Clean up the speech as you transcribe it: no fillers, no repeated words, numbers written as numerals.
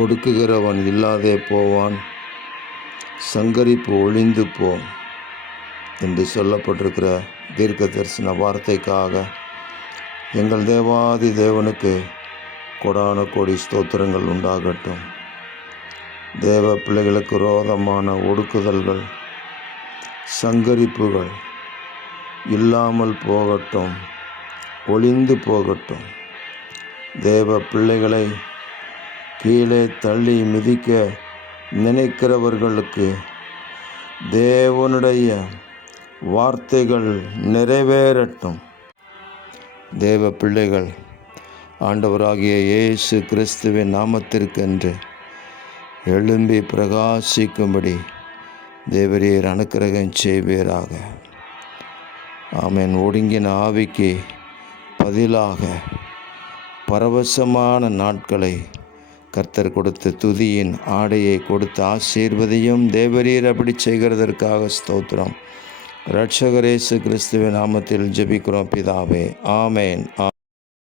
ஒடுக்குகிறவன் இல்லாதே போவான், சங்கரிப்பு ஒழிந்து போம் என்று சொல்லப்பட்டிருக்கிற தீர்க்க தரிசன வார்த்தைக்காக எங்கள் தேவாதி தேவனுக்கு கொடான கோடி ஸ்தோத்திரங்கள் உண்டாகட்டும். தேவ பிள்ளைகளுக்கு விரோதமான ஒடுக்குதல்கள், சங்கரிப்புகள் இல்லாமல் போகட்டும், ஒளிந்து போகட்டும். தேவ பிள்ளைகளை கீழே தள்ளி மிதிக்க நினைக்கிறவர்களுக்கு தேவனுடைய வார்த்தைகள் நிறைவேறட்டும். தேவ பிள்ளைகள் ஆண்டவராகிய இயேசு கிறிஸ்துவின் நாமத்திற்கென்று எழும்பி பிரகாசிக்கும்படி தேவரீர் அனுக்கிரகம் செய்வீராக. ஆமென். ஒடுங்கின ஆவிக்கு பதிலாக பரவசமான நாட்களை கர்த்தர் கொடுத்து துதியின் ஆடையை கொடுத்து ஆசீர்வதியும் தேவரீர் அப்படி செய்கிறதற்காக ஸ்தோத்திரம். இரட்சகர் இயேசு கிறிஸ்துவின் நாமத்தில் ஜெபிக்கிறோம் பிதாவே. ஆமென்.